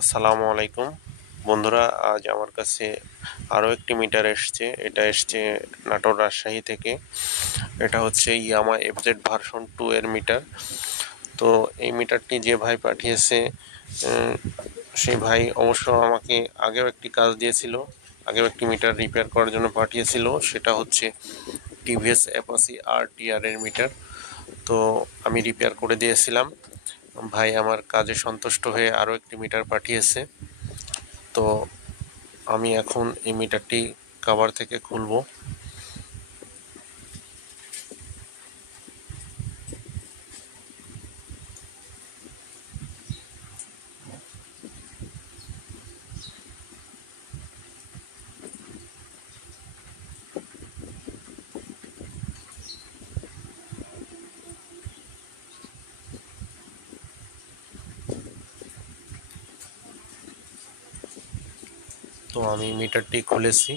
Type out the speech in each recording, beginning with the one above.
আসসালামু আলাইকুম বন্ধুরা, আজ আমার কাছে আরও একটি মিটার এসছে। এটা এসছে নাটোর রাজশাহী থেকে। এটা হচ্ছে ইয়ামা এফজেড ভার্সন 2 এর মিটার। তো এই মিটারটি যে ভাই পাঠিয়েছে, উম, সেই ভাই অবশ্য আমাকে আগেও একটি কাজ দিয়েছিল, আগেও একটি মিটার রিপেয়ার করার জন্য পাঠিয়েছিল। সেটা হচ্ছে টিভিএস অ্যাপাচি RTR এর মিটার। তো আমি রিপেয়ার করে দিয়েছিলাম। ভাই আমার কাজে সন্তুষ্ট হয়ে আরও একটি মিটার পাঠিয়েছে। তো আমি এখন এই মিটারটি কভার থেকে খুলবো। তো আমি মিটারটি খুলেছি।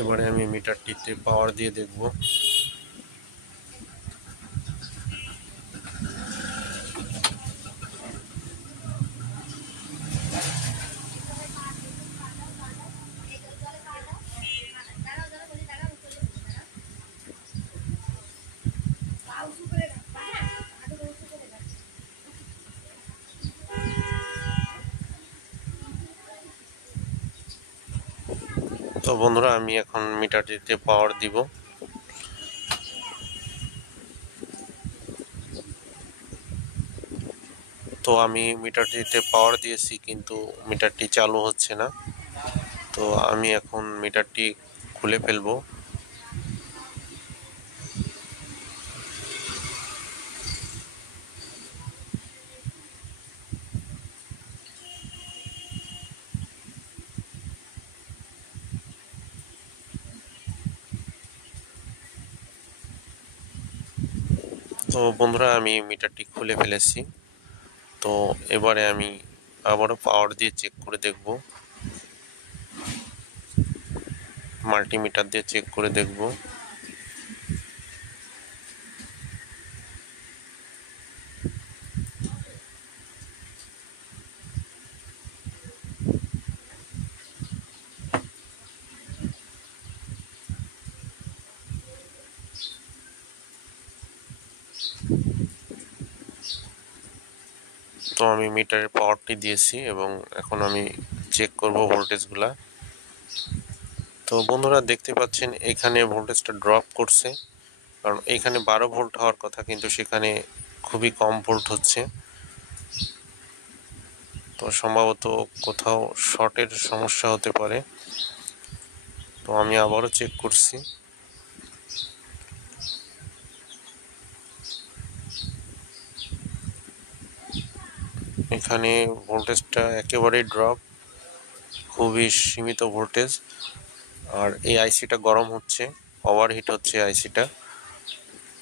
এবারে আমি মিটারটিতে পাওয়ার দিয়ে দেখব। তো বন্ধুরা, আমি এখন মিটারটিতে পাওয়ার দিব। তো আমি মিটারটিতে পাওয়ার দিয়েছি, কিন্তু মিটারটি চালু হচ্ছে না। তো আমি এখন মিটারটি খুলে ফেলবো। তো বন্ধুরা, আমি মিটারটি খুলে ফেলেছি। তো এবারে আমি আবারও পাওয়ার দিয়ে চেক করে দেখব, মাল্টিমিটার দিয়ে চেক করে দেখব। তো আমি মিটারের পাওয়ারটি দিয়েছি এবং এখন আমি চেক করব ভোল্টেজগুলা। তো বন্ধুরা, দেখতে পাচ্ছেন এখানে ভোল্টেজটা ড্রপ করছে, কারণ এখানে 12 ভোল্ট হওয়ার কথা, কিন্তু সেখানে খুবই কম ভোল্ট হচ্ছে। তো সম্ভবত কোথাও শর্টের সমস্যা হতে পারে। তো আমি আবারও চেক করছি। এখানে ভোল্টেজটা একেবারেই ড্রপ, খুবই সীমিত ভোল্টেজ। আর এই আইসিটা গরম হচ্ছে, ওভারহিট হচ্ছে আইসিটা।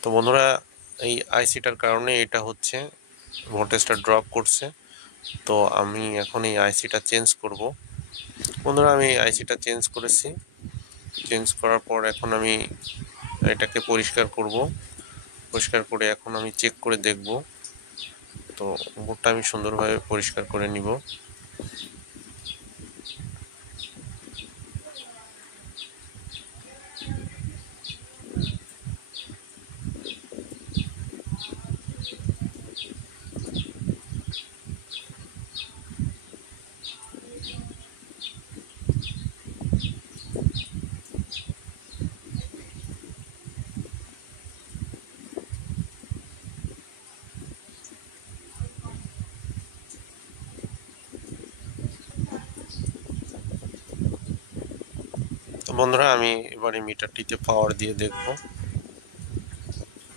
তো বন্ধুরা, এই আইসিটার কারণে এটা হচ্ছে, ভোল্টেজটা ড্রপ করছে। তো আমি এখন এই আইসিটা চেঞ্জ করব। বন্ধুরা, আমি আইসিটা চেঞ্জ করেছি। চেঞ্জ করার পর এখন আমি এটাকে পরিষ্কার করব। পরিষ্কার করে এখন আমি চেক করে দেখব। তো বোর্ডটা আমি সুন্দরভাবে পরিষ্কার করে নিব। তো বন্ধুরা, আমি এবারে মিটারটিতে পাওয়ার দিয়ে দেখব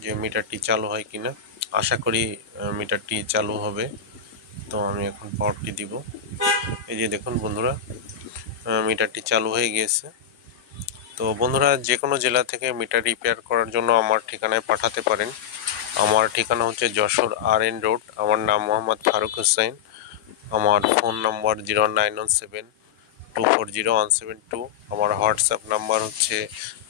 যে মিটারটি চালু হয় কিনা। আশা করি মিটারটি চালু হবে। তো আমি এখন পাওয়ারটি দিব। এই যে দেখুন বন্ধুরা, মিটারটি চালু হয়ে গিয়েছে। তো বন্ধুরা, যে কোনো জেলা থেকে মিটার রিপেয়ার করার জন্য আমার ঠিকানায় পাঠাতে পারেন। আমার ঠিকানা হচ্ছে যশোর RN রোড। আমার নাম মোহাম্মদ ফারুক হোসেন। আমার ফোন নম্বর 09172401772। আমার হোয়াটসঅ্যাপ নাম্বার হচ্ছে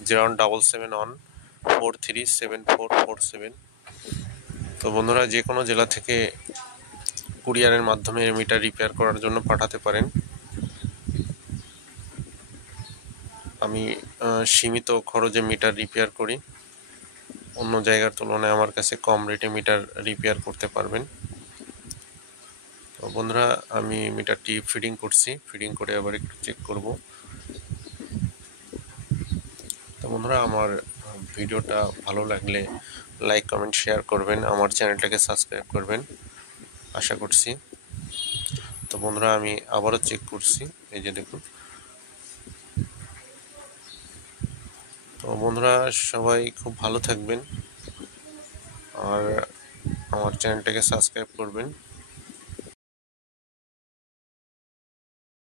01771437447। তো বন্ধুরা, যে কোনো জেলা থেকে কুরিয়ারের মাধ্যমে মিটার রিপেয়ার করার জন্য পাঠাতে পারেন। আমি সীমিত খরচে মিটার রিপেয়ার করি, অন্য জায়গার তুলনায় আমার কাছে কম রেটে মিটার রিপেয়ার করতে পারবেন। তো বন্ধুরা, আমি মিটারটি ফিডিং করছি, ফিডিং করে আবার একটু চেক করব। তো বন্ধুরা, আমার ভিডিওটা ভালো লাগলে লাইক কমেন্ট শেয়ার করবেন, আমার চ্যানেলটাকে সাবস্ক্রাইব করবেন আশা করছি। তো বন্ধুরা, আমি আবারও চেক করছি, এই যে দেখুন। তো বন্ধুরা, সবাই খুব ভালো থাকবেন আর আমার চ্যানেলটাকে সাবস্ক্রাইব করবেন।